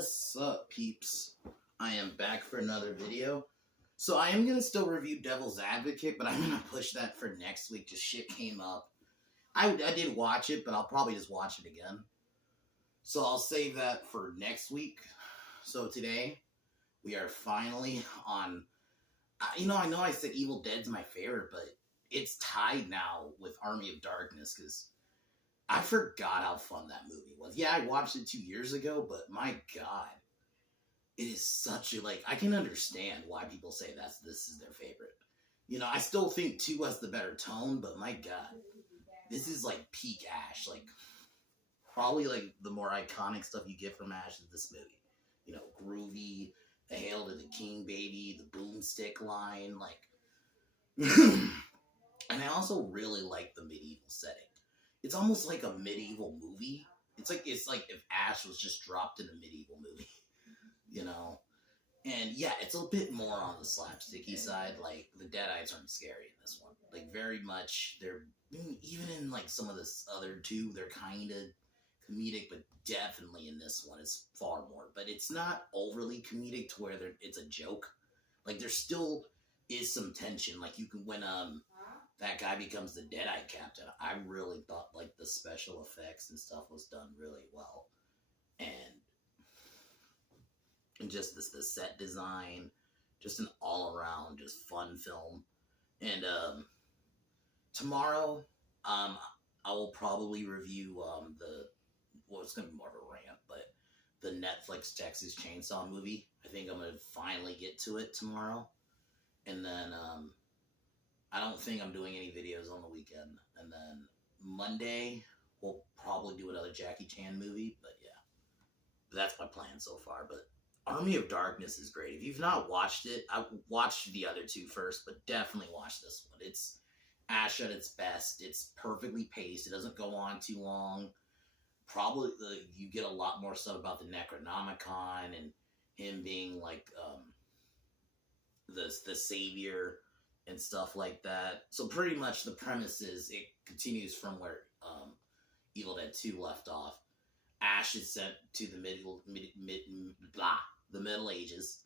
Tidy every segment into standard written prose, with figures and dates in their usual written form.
What's up, peeps? I am back for another video. So I am going to still review Devil's Advocate, but I'm going to push that for next week. Just shit came up. I did watch it, but I'll probably just watch it again. So I'll save that for next week. So today, we are finally on... I know I said Evil Dead's my favorite, but it's tied now with Army of Darkness, because I forgot how fun that movie was. Yeah, I watched it 2 years ago, but my God, it is such a, I can understand why people say this is their favorite. You know, I still think 2 has the better tone, but my God, this is peak Ash. Probably the more iconic stuff you get from Ash is this movie. You know, groovy, the Hail to the King baby, the boomstick line, and I also really like the medieval setting. It's almost like a medieval movie. It's like if Ash was just dropped in a medieval movie, you know? And yeah, it's a bit more on the slapsticky side. The Deadites aren't scary in this one. Very much, they're, even in some of this other 2, they're kind of comedic, but definitely in this one it's far more. But it's not overly comedic to where it's a joke. There still is some tension. When that guy becomes the Deadite captain, I really thought the special effects and stuff was done really well, and just the set design, just an all around just fun film. And tomorrow, I will probably review it's gonna be more of a rant, but the Netflix Texas Chainsaw movie. I think I'm gonna finally get to it tomorrow, and then I don't think I'm doing any videos on the weekend. And then Monday, we'll probably do another Jackie Chan movie. But yeah, that's my plan so far. But Army of Darkness is great. If you've not watched it, I watched the other 2 first, but definitely watch this one. It's Ash at its best. It's perfectly paced. It doesn't go on too long. Probably you get a lot more stuff about the Necronomicon and him being the savior and stuff like that. So pretty much the premise is it continues from where Evil Dead 2 left off. Ash is sent to the Middle Ages,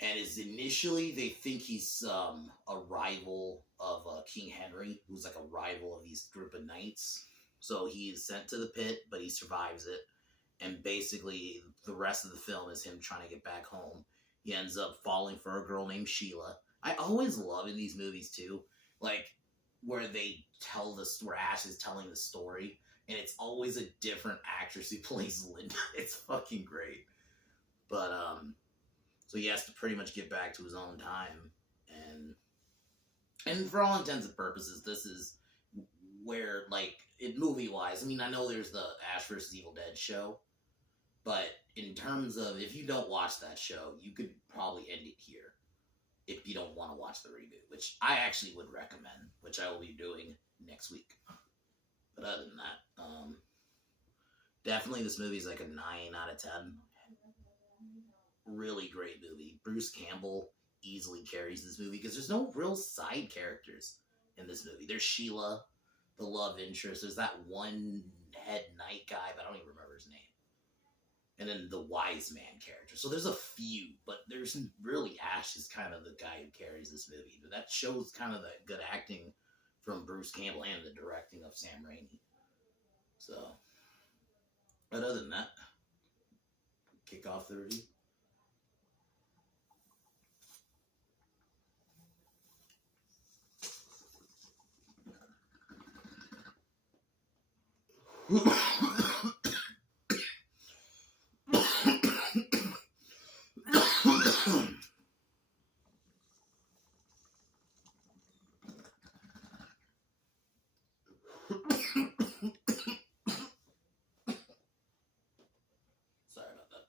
and is initially they think he's a rival of King Henry, who's a rival of these group of knights. So he is sent to the pit, but he survives it, and basically the rest of the film is him trying to get back home. He ends up falling for a girl named Sheila. I always love in these movies too, where they tell where Ash is telling the story, and it's always a different actress who plays Linda. It's fucking great. But so he has to pretty much get back to his own time, and for all intents and purposes, this is where movie wise. I mean, I know there's the Ash vs. Evil Dead show, but in terms of if you don't watch that show, you could probably end it here. If you don't want to watch the reboot, which I actually would recommend, which I will be doing next week. But other than that, definitely this movie is a 9 out of 10. Really great movie. Bruce Campbell easily carries this movie because there's no real side characters in this movie. There's Sheila, the love interest. There's that one head knight guy, but I don't even remember his name. And then the wise man character. So there's a few, but there's really Ash is kind of the guy who carries this movie. But that shows kind of the good acting from Bruce Campbell and the directing of Sam Raimi. So, but other than that, kick off the review. Sorry about that.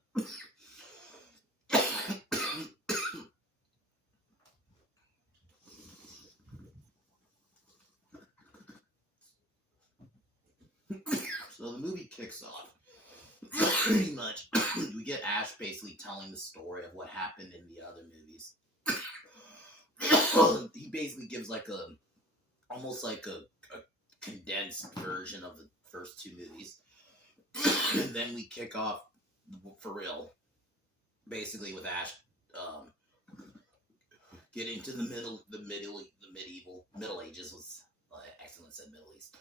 So the movie kicks off. Pretty much, we get Ash basically telling the story of what happened in the other movies. He basically gives almost a condensed version of the first 2 movies. And then we kick off for real. Basically, with Ash getting to the Middle Ages was I accidentally said Middle East.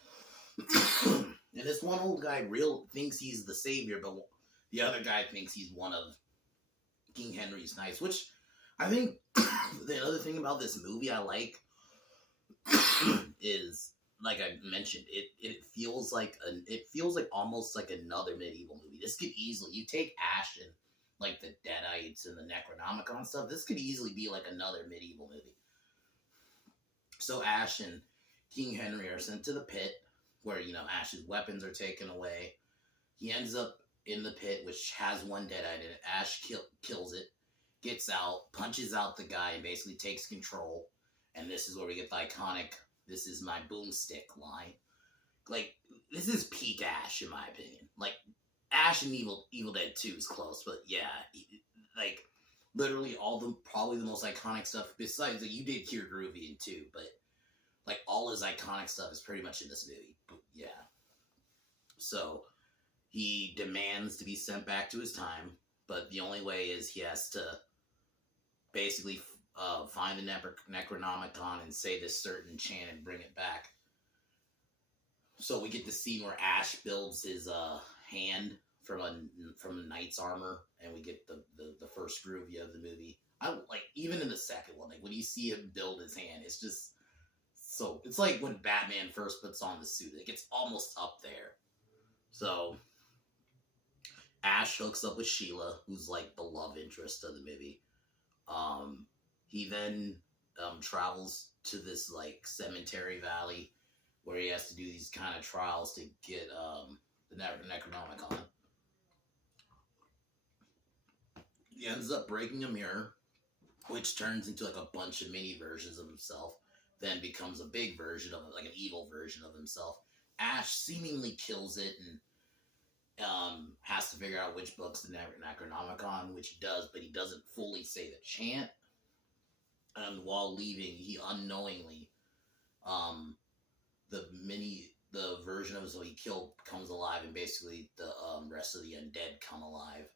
And this one old guy thinks he's the savior, but the other guy thinks he's one of King Henry's knights. Which I think the other thing about this movie I like is, like I mentioned, it feels like almost like another medieval movie. This could easily, you take Ash and like the Deadites and the Necronomicon stuff, this could easily be like another medieval movie. So Ash and King Henry are sent to the pit where, Ash's weapons are taken away. He ends up in the pit, which has one Deadite in it. Ash kills it, gets out, punches out the guy, and basically takes control. And this is where we get the iconic, "This is my boomstick" line. Like, this is peak Ash, in my opinion. Like, Ash and Evil Dead 2 is close, but yeah, like, literally probably the most iconic stuff, besides that, you did hear Groovy in 2, but, like, all his iconic stuff is pretty much in this movie. But, yeah. So, he demands to be sent back to his time, but the only way is he has to basically find the Necronomicon and say this certain chant and bring it back. So we get the scene where Ash builds his hand from a knight's armor, and we get the first Groovy of the movie. I like, even in the second one, like when you see him build his hand, it's just so, it's like when Batman first puts on the suit, like it's almost up there. So Ash hooks up with Sheila, who's like the love interest of the movie. He then travels to this like cemetery valley where he has to do these kind of trials to get the Necronomicon. He ends up breaking a mirror, which turns into like a bunch of mini versions of himself, then becomes a big version of like an evil version of himself. Ash seemingly kills it and has to figure out which book's the Necronomicon, which he does, but he doesn't fully say the chant. And while leaving, he unknowingly, the version of himself he killed comes alive, and basically the rest of the undead come alive.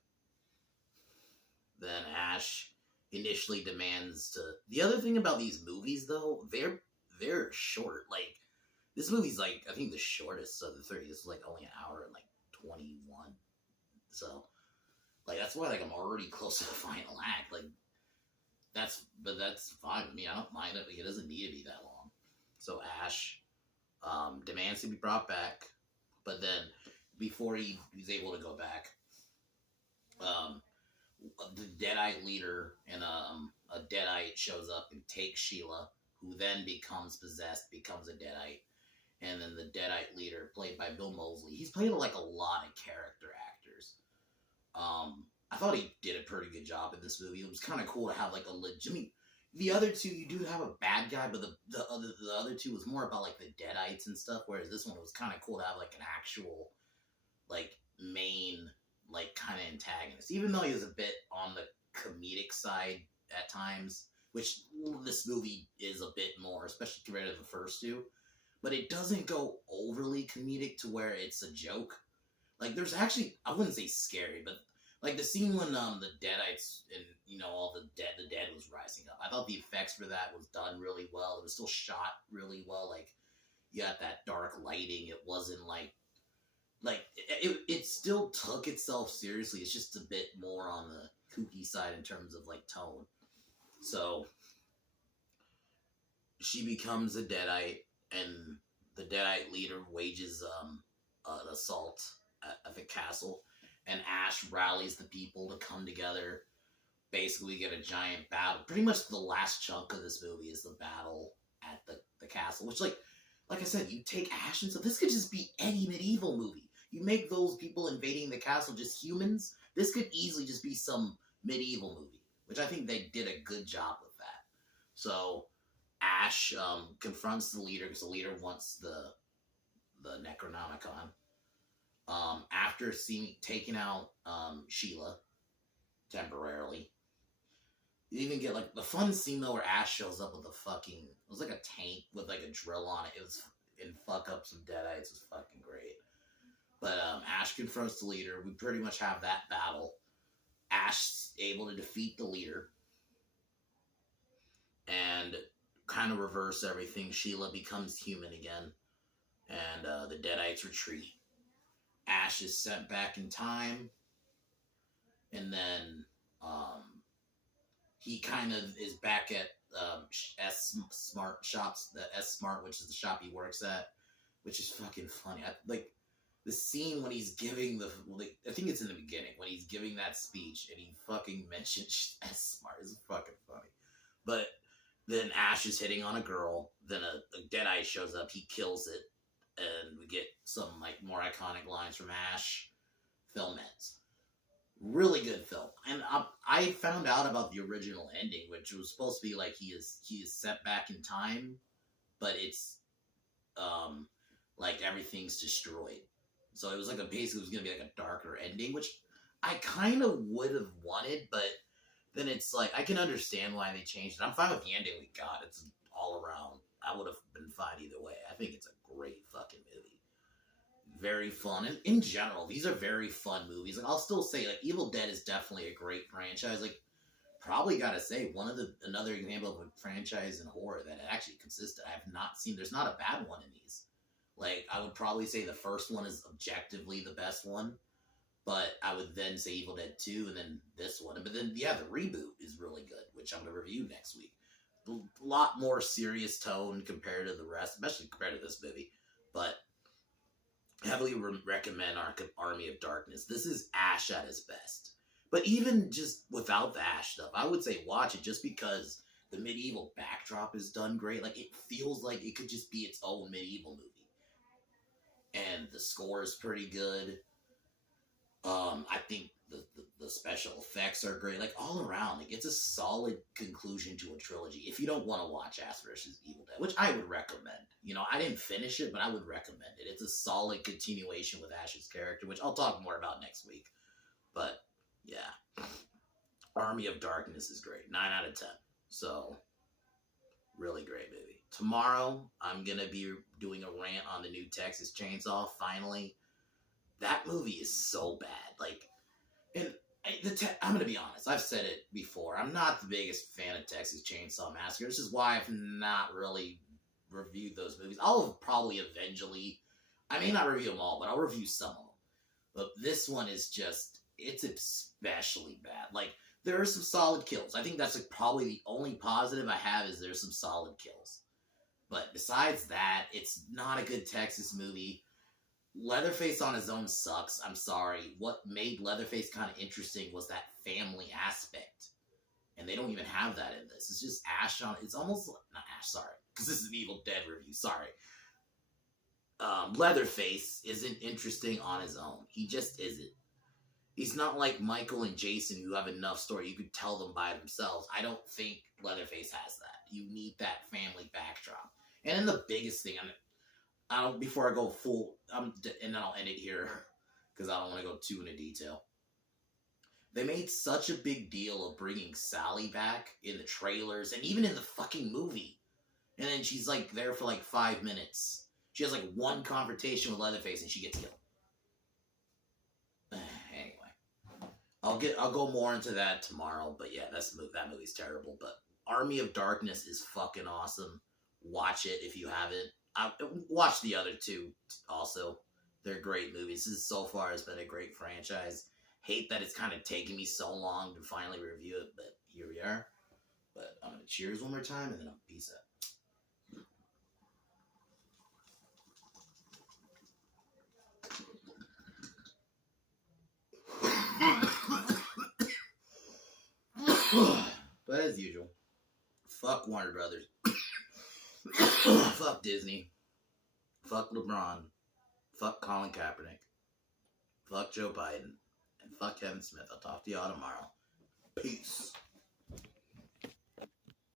Then Ash initially demands to. The other thing about these movies, though, they're short. Like, this movie's like, I think the shortest of the three. This is like only an hour and like 21. So, like, that's why, like, I'm already close to the final act. Like, that's fine with me. I don't mind it. Like, it doesn't need to be that long. So Ash demands to be brought back, but then before he's able to go back, the Deadite leader and a Deadite shows up and takes Sheila, who then becomes possessed, becomes a Deadite. And then the Deadite leader, played by Bill Moseley, he's played like a lot of character actors. I thought he did a pretty good job in this movie. It was kind of cool to have like a legit. I mean, the other two, you do have a bad guy, but the other two was more about like the Deadites and stuff. Whereas this one, it was kind of cool to have like an actual like main like kind of antagonist, even though he was a bit on the comedic side at times, which this movie is a bit more, especially compared to the first two. But it doesn't go overly comedic to where it's a joke. Like, there's actually, I wouldn't say scary, but like the scene when the Deadites and all the dead was rising up. I thought the effects for that was done really well. It was still shot really well. Like, you got that dark lighting. It wasn't like it still took itself seriously. It's just a bit more on the kooky side in terms of like tone. So she becomes a Deadite, and the Deadite leader wages an assault at the castle, and Ash rallies the people to come together. Basically, we get a giant battle. Pretty much the last chunk of this movie is the battle at the castle, which, like I said, you take Ash, and so this could just be any medieval movie. You make those people invading the castle just humans. This could easily just be some medieval movie, which I think they did a good job with that. So Ash confronts the leader because the leader wants the Necronomicon. After taking out Sheila temporarily, you even get like the fun scene though where Ash shows up with it was like a tank with like a drill on it. It was, and fuck up some Deadites. It was fucking great. But Ash confronts the leader. We pretty much have that battle. Ash's able to defeat the leader and kind of reverse everything. Sheila becomes human again, and the Deadites retreat. Ash is sent back in time, and then he kind of is back at S Smart shops, the S Smart, which is the shop he works at, which is fucking funny. Like the scene when he's giving I think it's in the beginning when he's giving that speech and he fucking mentions S Smart is fucking funny. But then Ash is hitting on a girl. Then a Deadeye shows up. He kills it, and we get some like more iconic lines from Ash. Film ends. Really good film. And I found out about the original ending, which was supposed to be like he is set back in time, but it's like everything's destroyed. So it was like basically it was gonna be like a darker ending, which I kind of would have wanted, but then it's like I can understand why they changed it. I'm fine with the ending we got. It's all around. I would have been fine either way. I think it's a great fucking movie. Very fun. And in general, these are very fun movies. Like I'll still say, like Evil Dead is definitely a great franchise. Like probably gotta say another example of a franchise in horror that actually consistent. I have not seen. There's not a bad one in these. Like I would probably say the first one is objectively the best one. But I would then say Evil Dead 2 and then this one. But then, yeah, the reboot is really good, which I'm going to review next week. A lot more serious tone compared to the rest, especially compared to this movie. But heavily recommend Army of Darkness. This is Ash at his best. But even just without the Ash stuff, I would say watch it just because the medieval backdrop is done great. Like, it feels like it could just be its own medieval movie. And the score is pretty good. I think the special effects are great. Like, all around, like, it's a solid conclusion to a trilogy. If you don't want to watch Ash vs. Evil Dead, which I would recommend. You know, I didn't finish it, but I would recommend it. It's a solid continuation with Ash's character, which I'll talk more about next week. But, yeah. Army of Darkness is great. 9 out of 10. So, really great movie. Tomorrow, I'm going to be doing a rant on the new Texas Chainsaw, finally. That movie is so bad. Like, and I'm going to be honest. I've said it before. I'm not the biggest fan of Texas Chainsaw Massacre. This is why I've not really reviewed those movies. I'll probably eventually, I may not review them all, but I'll review some of them. But this one is just, it's especially bad. Like, there are some solid kills. I think that's like probably the only positive I have is there's some solid kills. But besides that, it's not a good Texas movie. Leatherface on his own sucks. I'm sorry. What made Leatherface kind of interesting was that family aspect. And they don't even have that in this. It's just Ash on... It's almost... Not Ash, sorry. Because this is an Evil Dead review. Sorry. Leatherface isn't interesting on his own. He just isn't. He's not like Michael and Jason who have enough story. You could tell them by themselves. I don't think Leatherface has that. You need that family backdrop. And then the biggest thing... before I go full, and then I'll end it here, because I don't want to go too into detail. They made such a big deal of bringing Sally back in the trailers, and even in the fucking movie. And then she's, like, there for, like, 5 minutes. She has, like, one confrontation with Leatherface, and she gets killed. Anyway. I'll go more into that tomorrow, but yeah, that movie's terrible. But Army of Darkness is fucking awesome. Watch it if you haven't. Watch the other two also. They're great movies. This so far has been a great franchise. Hate that it's kind of taken me so long to finally review it, but here we are. But I'm going to cheers one more time, and then I'll peace out. But as usual, fuck Warner Brothers. Fuck Disney. Fuck LeBron. Fuck Colin Kaepernick. Fuck Joe Biden. And fuck Kevin Smith. I'll talk to y'all tomorrow. Peace.